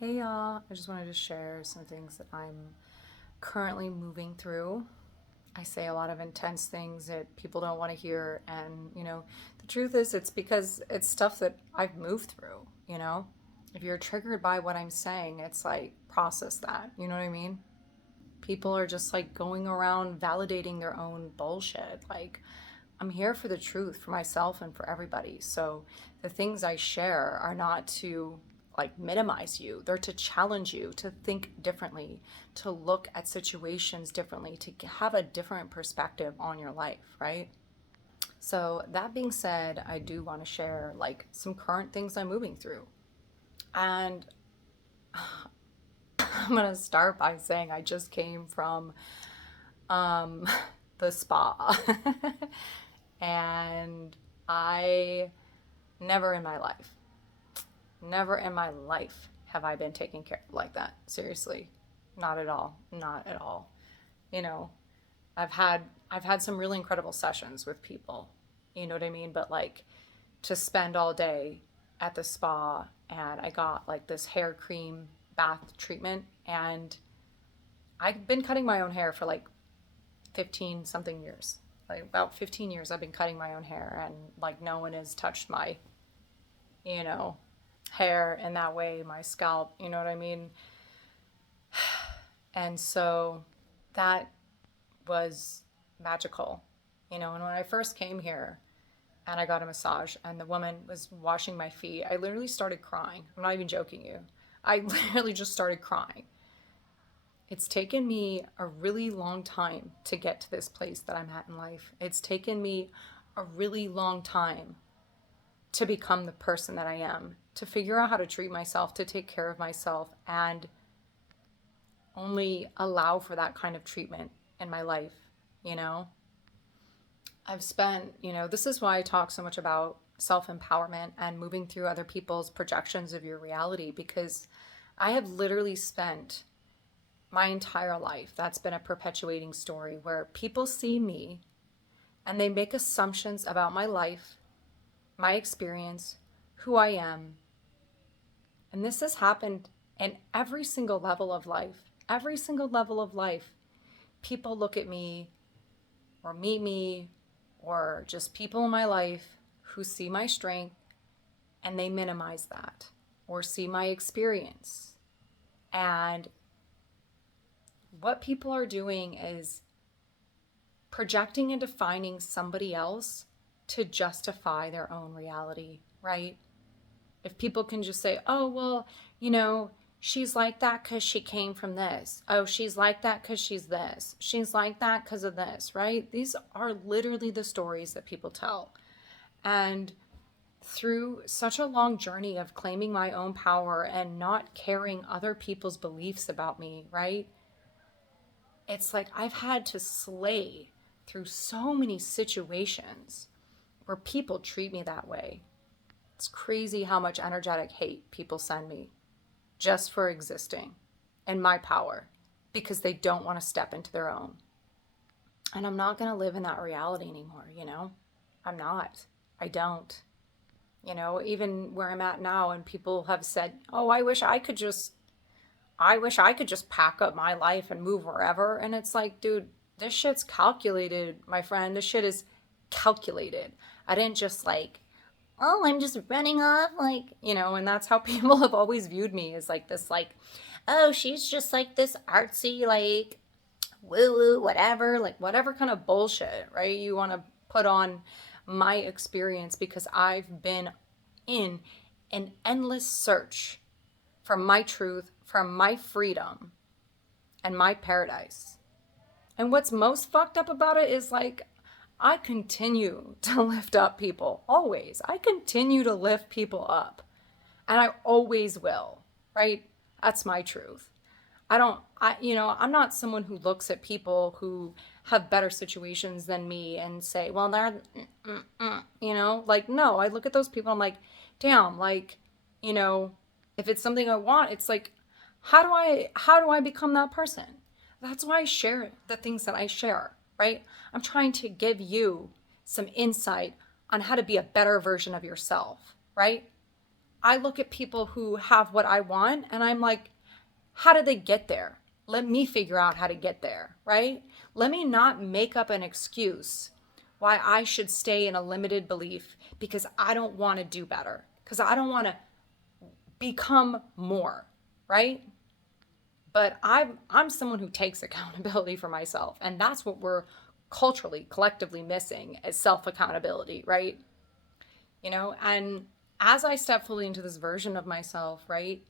Hey y'all, I just wanted to share some things that I'm currently moving through. I say a lot of intense things that people don't want to hear, and the truth is, it's because it's stuff that I've moved through. If you're triggered by what I'm saying, it's like process that, you know what I mean? People are just like going around validating their own bullshit. Like, I'm here for the truth for myself and for everybody. So the things I share are not to like minimize you, they're to challenge you to think differently, to look at situations differently, to have a different perspective on your life, right? So that being said, I do want to share like some current things I'm moving through. And I'm going to start by saying I just came from um, the spa. And I never in my life, never in my life have I been taken care of like that. Seriously. Not at all. Not at all. You know, I've had I've had some really incredible sessions with people. You know what I mean? But like to spend all day at the spa, and I got like this hair cream bath treatment, and I've been cutting my own hair for like 15 something years. Like about 15 years I've been cutting my own hair, and like no one has touched my, you know, hair in that way, my scalp, you know what I mean? And so that was magical, and when I first came here and I got a massage and the woman was washing my feet, I literally started crying. I'm not even joking you. I literally just started crying. It's taken me a really long time to get to this place that I'm at in life. It's taken me a really long time to become the person that I am, to figure out how to treat myself, to take care of myself, and only allow for that kind of treatment in my life, you know? I've spent, this is why I talk so much about self empowerment and moving through other people's projections of your reality, because I have literally spent my entire life, that's been a perpetuating story where people see me and they make assumptions about my life, my experience, who I am. And this has happened in every single level of life. Every single level of life. People look at me or meet me or just people in my life who see my strength and they minimize that, or see my experience. And what people are doing is projecting and defining somebody else to justify their own reality, right? If people can just say, oh, well, she's like that because she came from this. Oh, she's like that because she's this. She's like that because of this, right? These are literally the stories that people tell. And through such a long journey of claiming my own power and not caring other people's beliefs about me, right? It's like I've had to slay through so many situations where people treat me that way. It's crazy how much energetic hate people send me just for existing and my power, because they don't want to step into their own. And I'm not going to live in that reality anymore. I'm not. I don't. Even where I'm at now, and people have said, "Oh, I wish I could just pack up my life and move wherever." And it's like, dude, this shit's calculated, my friend. This shit is calculated. I didn't just like, oh, I'm just running off, and that's how people have always viewed me, as like this, like, oh, she's just like this artsy, like, woo woo, whatever, like, whatever kind of bullshit, right? You want to put on my experience, because I've been in an endless search for my truth, for my freedom, and my paradise. And what's most fucked up about it is like, I continue to lift up people, always. I continue to lift people up. And I always will, right? That's my truth. I'm not someone who looks at people who have better situations than me and say, well, they're, like, no, I look at those people, I'm like, damn, like, you know, if it's something I want, it's like, how do I become that person? That's why I share the things that I share, right? I'm trying to give you some insight on how to be a better version of yourself, right? I look at people who have what I want and I'm like, how did they get there? Let me figure out how to get there, right? Let me not make up an excuse why I should stay in a limited belief because I don't want to do better, because I don't want to become more, right? But I'm someone who takes accountability for myself, and that's what we're culturally, collectively missing is self accountability, right? And as I step fully into this version of myself, right,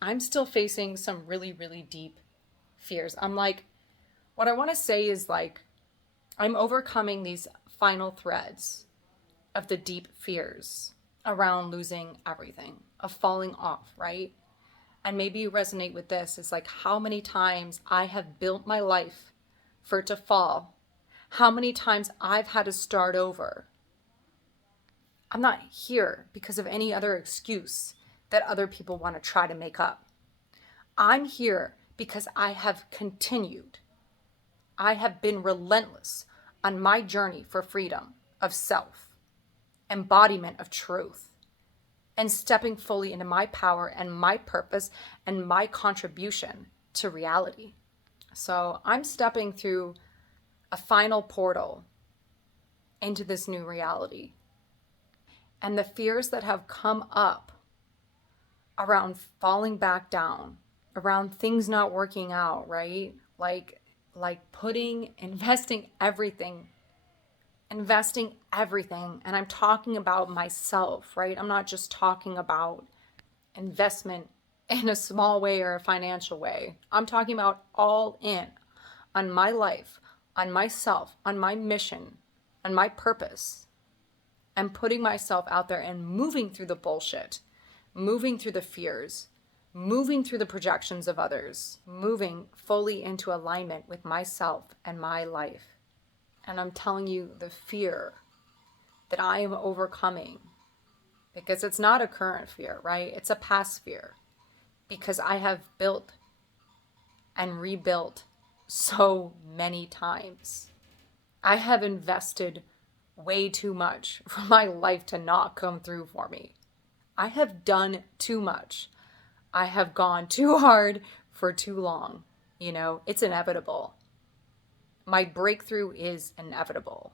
I'm still facing some really, really deep fears. I'm like, what I want to say is like, I'm overcoming these final threads of the deep fears around losing everything, of falling off, right? And maybe you resonate with this. It's like how many times I have built my life for it to fall, how many times I've had to start over. I'm not here because of any other excuse that other people want to try to make up. I'm here because I have continued. I have been relentless on my journey for freedom of self, embodiment of truth, and stepping fully into my power and my purpose and my contribution to reality. So I'm stepping through a final portal into this new reality. And the fears that have come up around falling back down, around things not working out, right? Like investing everything. And I'm talking about myself, right? I'm not just talking about investment in a small way or a financial way. I'm talking about all in on my life, on myself, on my mission, on my purpose, and putting myself out there and moving through the bullshit, moving through the fears, moving through the projections of others, moving fully into alignment with myself and my life. And I'm telling you the fear that I am overcoming, because it's not a current fear, right? It's a past fear, because I have built and rebuilt so many times. I have invested way too much for my life to not come through for me. I have done too much. I have gone too hard for too long. It's inevitable. My breakthrough is inevitable.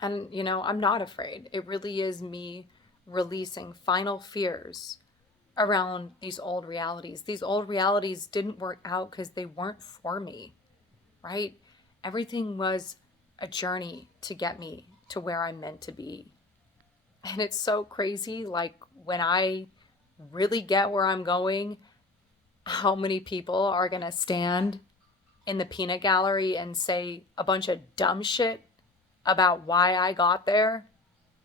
And, I'm not afraid. It really is me releasing final fears around these old realities. These old realities didn't work out because they weren't for me, right? Everything was a journey to get me to where I'm meant to be. And it's so crazy, like when I really get where I'm going, how many people are going to stand in the peanut gallery and say a bunch of dumb shit about why I got there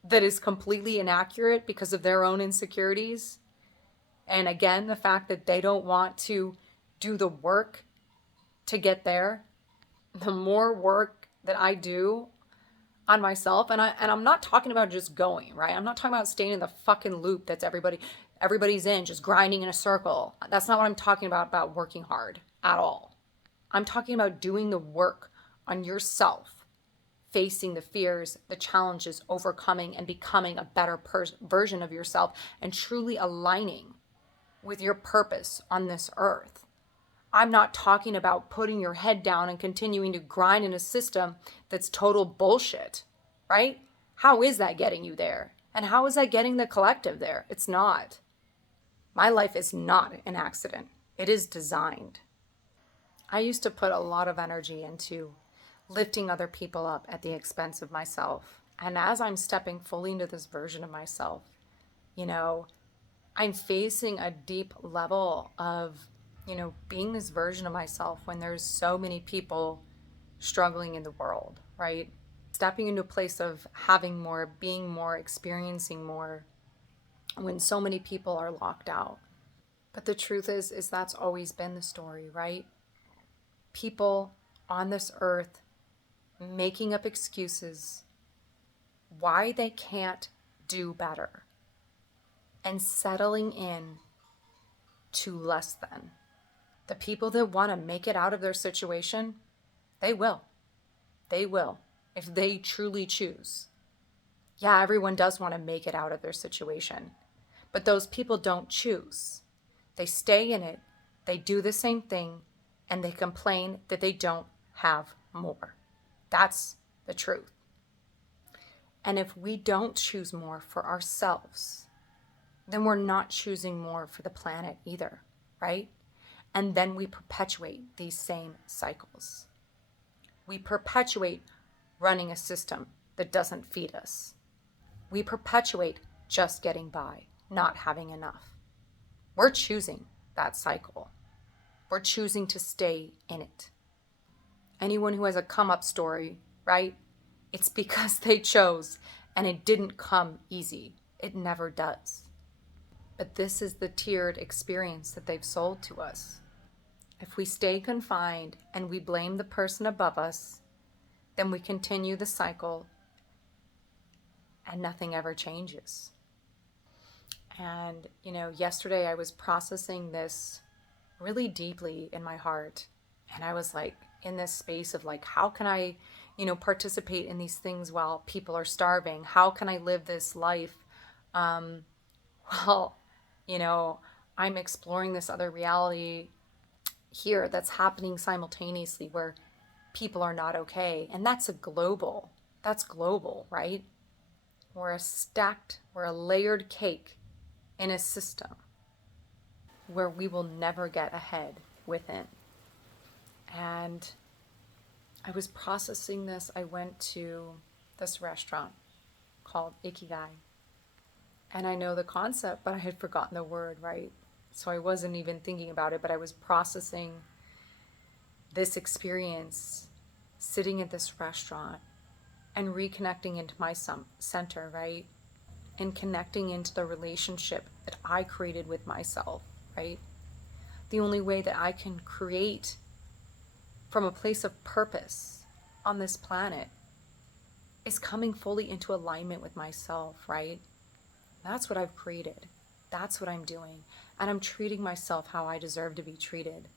that is completely inaccurate because of their own insecurities. And again, the fact that they don't want to do the work to get there. The more work that I do on myself, and I'm not talking about just going, right? I'm not talking about staying in the fucking loop that's everybody's in, just grinding in a circle. That's not what I'm talking about working hard at all. I'm talking about doing the work on yourself, facing the fears, the challenges, overcoming and becoming a better version of yourself, and truly aligning with your purpose on this earth. I'm not talking about putting your head down and continuing to grind in a system that's total bullshit, right? How is that getting you there? And how is that getting the collective there? It's not. My life is not an accident. It is designed. I used to put a lot of energy into lifting other people up at the expense of myself. And as I'm stepping fully into this version of myself, I'm facing a deep level of, being this version of myself when there's so many people struggling in the world, right? Stepping into a place of having more, being more, experiencing more when so many people are locked out. But the truth is that's always been the story, right? People on this earth making up excuses why they can't do better and settling in to less than. The people that want to make it out of their situation, they will. They will, if they truly choose. Yeah, everyone does want to make it out of their situation. But those people don't choose. They stay in it, they do the same thing, and they complain that they don't have more. That's the truth. And if we don't choose more for ourselves, then we're not choosing more for the planet either, right? And then we perpetuate these same cycles. We perpetuate running a system that doesn't feed us. We perpetuate just getting by, not having enough. We're choosing that cycle. We're choosing to stay in it. Anyone who has a come up story, right? It's because they chose, and it didn't come easy. It never does. But this is the tiered experience that they've sold to us. If we stay confined and we blame the person above us, then we continue the cycle and nothing ever changes. And, yesterday I was processing this really deeply in my heart. And I was like in this space of like, how can I, participate in these things while people are starving? How can I live this life? Well, I'm exploring this other reality here that's happening simultaneously where people are not okay. And that's global, right? We're a layered cake in a system where we will never get ahead within. And I was processing this. I went to this restaurant called Ikigai. And I know the concept, but I had forgotten the word, right? So I wasn't even thinking about it, but I was processing this experience sitting at this restaurant and reconnecting into my center, right? And connecting into the relationship that I created with myself, right? The only way that I can create from a place of purpose on this planet is coming fully into alignment with myself, right? That's what I've created. That's what I'm doing. And I'm treating myself how I deserve to be treated,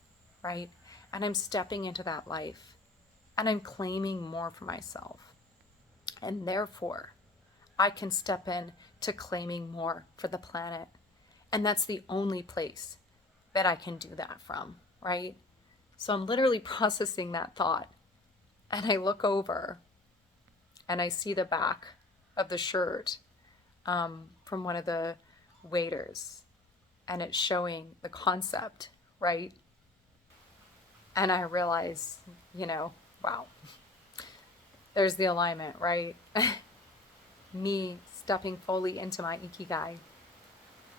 right? And I'm stepping into that life. And I'm claiming more for myself. And therefore, I can step in to claiming more for the planet. And that's the only place that I can do that from, right? So I'm literally processing that thought. And I look over and I see the back of the shirt from one of the waiters. And it's showing the concept, right? And I realize, wow, there's the alignment, right? Me stepping fully into my Ikigai.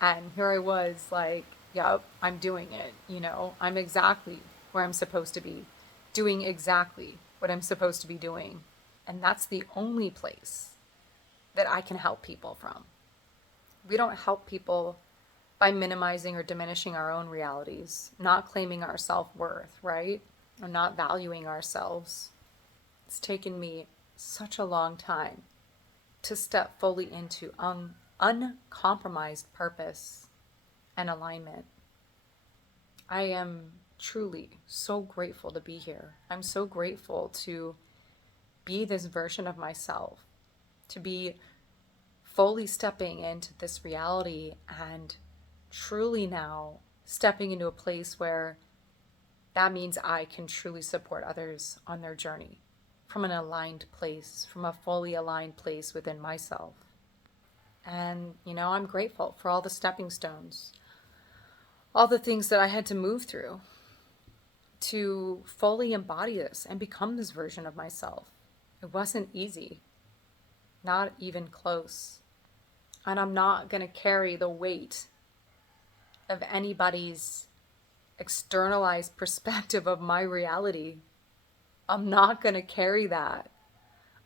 And here I was like, yep, I'm doing it. I'm exactly where I'm supposed to be, doing exactly what I'm supposed to be doing. And that's the only place that I can help people from. We don't help people by minimizing or diminishing our own realities, not claiming our self-worth, right? Or not valuing ourselves. It's taken me such a long time to step fully into uncompromised purpose and alignment. I am truly so grateful to be here. I'm so grateful to be this version of myself, to be fully stepping into this reality and truly now stepping into a place where that means I can truly support others on their journey from an aligned place, from a fully aligned place within myself. And, I'm grateful for all the stepping stones, all the things that I had to move through to fully embody this and become this version of myself. It wasn't easy, not even close. And I'm not going to carry the weight of anybody's externalized perspective of my reality. I'm not going to carry that.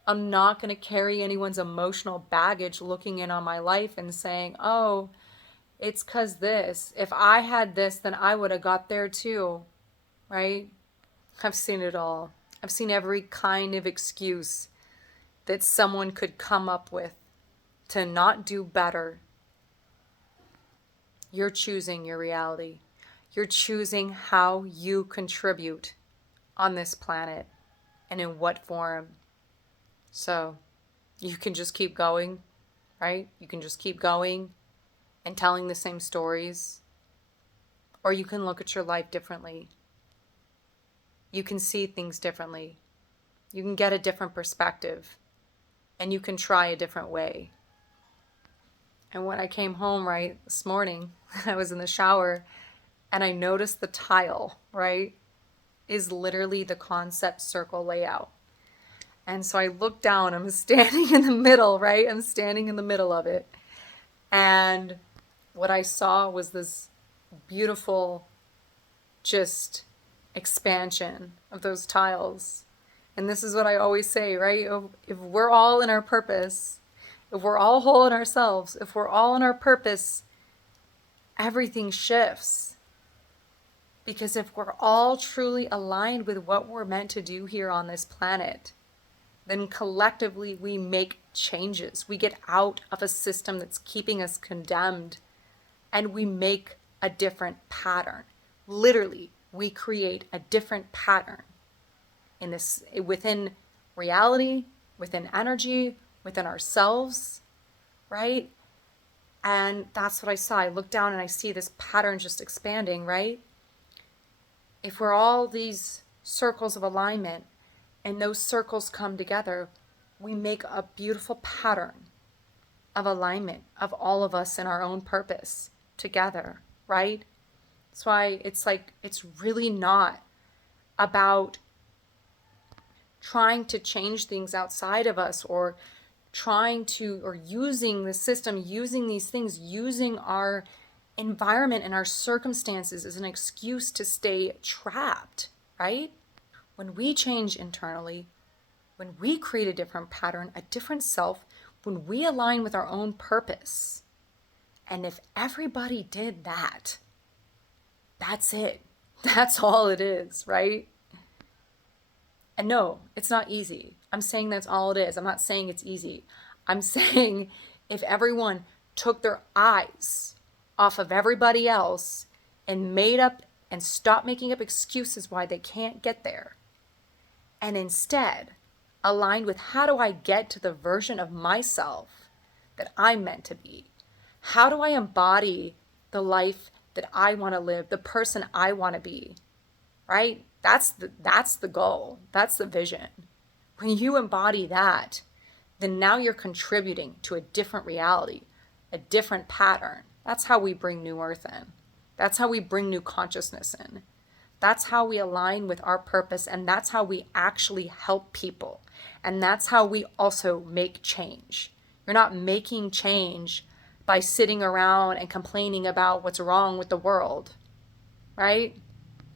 I'm not going to carry anyone's emotional baggage looking in on my life and saying, oh, it's because this. If I had this, then I would have got there too, right? I've seen it all. I've seen every kind of excuse that someone could come up with to not do better. You're choosing your reality. You're choosing how you contribute on this planet and in what form. So you can just keep going, right? You can just keep going and telling the same stories, or you can look at your life differently. You can see things differently. You can get a different perspective, and you can try a different way. And when I came home, right, this morning, I was in the shower and I noticed the tile, right, is literally the concept circle layout. And so I looked down, I'm standing in the middle, right? I'm standing in the middle of it. And what I saw was this beautiful, just expansion of those tiles. And this is what I always say, right? If we're all in our purpose, if we're all whole in ourselves, if we're all in our purpose, everything shifts. Because if we're all truly aligned with what we're meant to do here on this planet, then collectively we make changes. We get out of a system that's keeping us condemned, and we make a different pattern. Literally, we create a different pattern in this, within reality, within energy, within ourselves, right? And that's what I saw. I look down and I see this pattern just expanding, right? If we're all these circles of alignment and those circles come together, we make a beautiful pattern of alignment of all of us in our own purpose together, right? That's why it's like, it's really not about trying to change things outside of us, or trying to, or using the system, using these things, using our environment and our circumstances as an excuse to stay trapped, right? When we change internally, when we create a different pattern, a different self, when we align with our own purpose, and if everybody did that, that's it. That's all it is, right? And no, it's not easy. I'm saying that's all it is. I'm not saying it's easy. I'm saying if everyone took their eyes off of everybody else and made up and stopped making up excuses why they can't get there, and instead aligned with, how do I get to the version of myself that I'm meant to be? How do I embody the life that I want to live, the person I want to be, right? That's the goal. That's the vision. When you embody that, then now you're contributing to a different reality, a different pattern. That's how we bring new earth in. That's how we bring new consciousness in. That's how we align with our purpose, and that's how we actually help people. And that's how we also make change. You're not making change by sitting around and complaining about what's wrong with the world, right?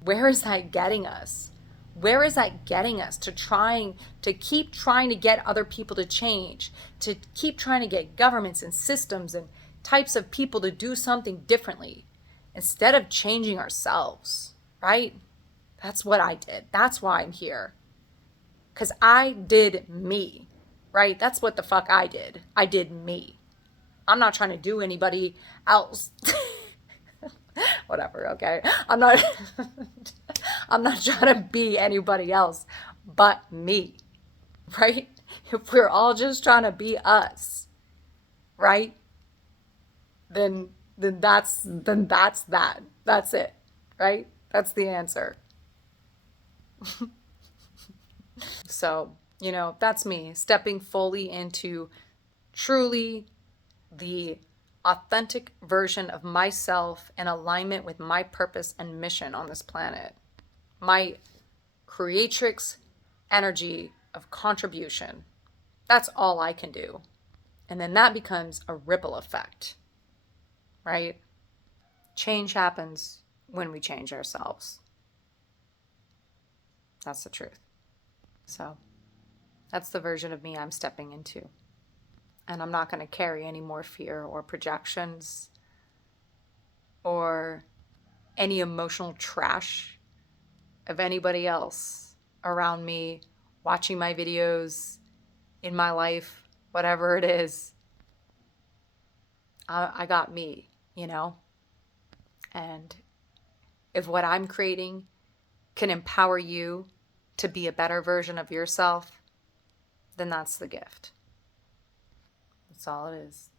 Where is that getting us? Where is that getting us to keep trying to get other people to change, to keep trying to get governments and systems and types of people to do something differently instead of changing ourselves, right? That's what I did. That's why I'm here. Because I did me, right? That's what the fuck I did. I did me. I'm not trying to do anybody else. Whatever, okay? I'm not I'm not trying to be anybody else but me, right? If we're all just trying to be us, right? Then that's that. That's it, right? That's the answer. So, that's me stepping fully into truly the authentic version of myself in alignment with my purpose and mission on this planet. My creatrix energy of contribution. That's all I can do. And then that becomes a ripple effect, right? Change happens when we change ourselves. That's the truth. So that's the version of me I'm stepping into. And I'm not going to carry any more fear or projections or any emotional trash of anybody else around me, watching my videos, in my life, whatever it is. I got me, And if what I'm creating can empower you to be a better version of yourself, then that's the gift. That's all it is.